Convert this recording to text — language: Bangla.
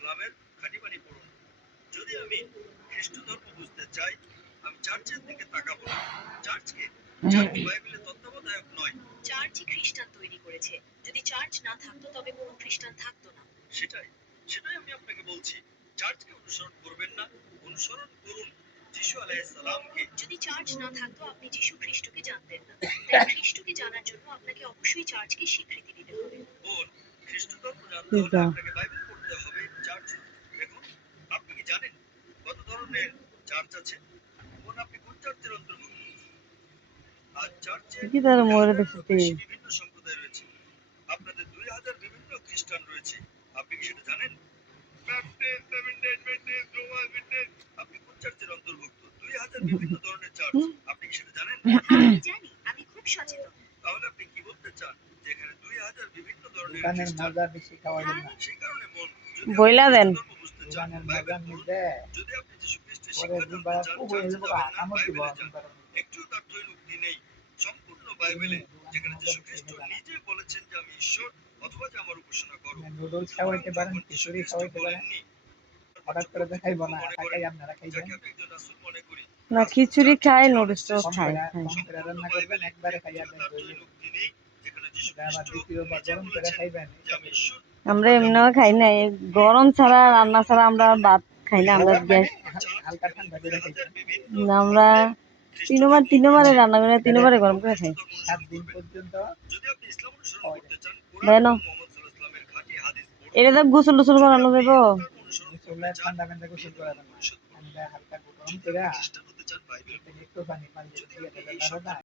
ইসলামের খাঁটি বাণী পড়ুন। যদি আমি খ্রিস্ট ধর্ম বুঝতে চাই, আমি চার্চের দিকে তাকাবো না। চার্চকে চার্চ বাইবেলের তত্ত্বাবধায়ক নয়। চার্চই খ্রিস্টান তৈরি করেছে। যদি চার্চ না থাকতো তবে কোনো খ্রিস্টান থাকতো না। সেটাই সেটাই আমি আপনাকে বলছি। চার্চকে অনুসরণ করবেন না, অনুসরণ করুন যিশু আলাইহিস সালামকে। যদি চার্চ না থাকতো আপনি যিশু খ্রিস্টকে জানতেন না। তাই খ্রিস্টকে জানার জন্য আপনাকে অবশ্যই চার্চকে স্বীকৃতি দিতে হবে। বোন, খ্রিস্ট ধর্ম জানতে হলে আপনাকে বাইবেল পড়তে হবে। চার্চ দেখুন, আপনি কি জানেন কত ধরনের চার্চ আছে? বোন, আপনি কোন চার্চের অন্তর্ভুক্ত? আর চার্চে বিভিন্ন সম্প্রদায় রয়েছে। আপনাদের 2000 বিভিন্ন খ্রিস্টান রয়েছে। আপনি কি সেটা জানেন? আপনি কোন চার্চের অন্তর্ভুক্ত? 2000 বিভিন্ন ধরনের চার্চ। আপনি কি সেটা জানেন? আমি জানি, আমি খুব সচেতন। তাহলে আপনি কি বলতে চান যে এখানে 2000 বিভিন্ন ধরনের খ্রিস্টান? সেই কারণে বোন, যদি বইলা দেন বুঝতে চান, বাইবেল পড়ুন। যদি আপনি যিশু খ্রিস্টের শিক্ষা জানতে চান, চার্চে যাবেন না, বাইবেলে যান। একটু তাৎক্ষণিক উক্তি নেই সম্পূর্ণ বাইবেলে, যেখানে যিশু খ্রিস্ট নিজে বলেছেন যে আমি ঈশ্বর, অথবা যে আমার উপাসনা করো। নুডলস খাওয়াইতে পারেন, খিচুড়ি খাওয়াইতে পারেন, হঠাৎ করে দেখাইব না, টাকাই আপনারা খাইবেন। না, খিচুড়ি খাই, নুডলস খাই। রান্না করবেন, একবারে খাইয়া দেন। আবার দ্বিতীয়বার গরম করে খাইবেন। আমরা এমনিও খাই না, গরম ছাড়া রান্না ছাড়া আমরা ভাত খাই না। আমরা গ্যাস হালকা ঠান্ডা করে খাইবেন। আমরা তিনবারে রান্না করে, তিনবারে গরম করে খাই। 7 দিন পর্যন্ত এটা তো গোসল টোসল করানো যাবো। গোসল করা যাবে না, হালকা গরম করে একটু পানি দিয়ে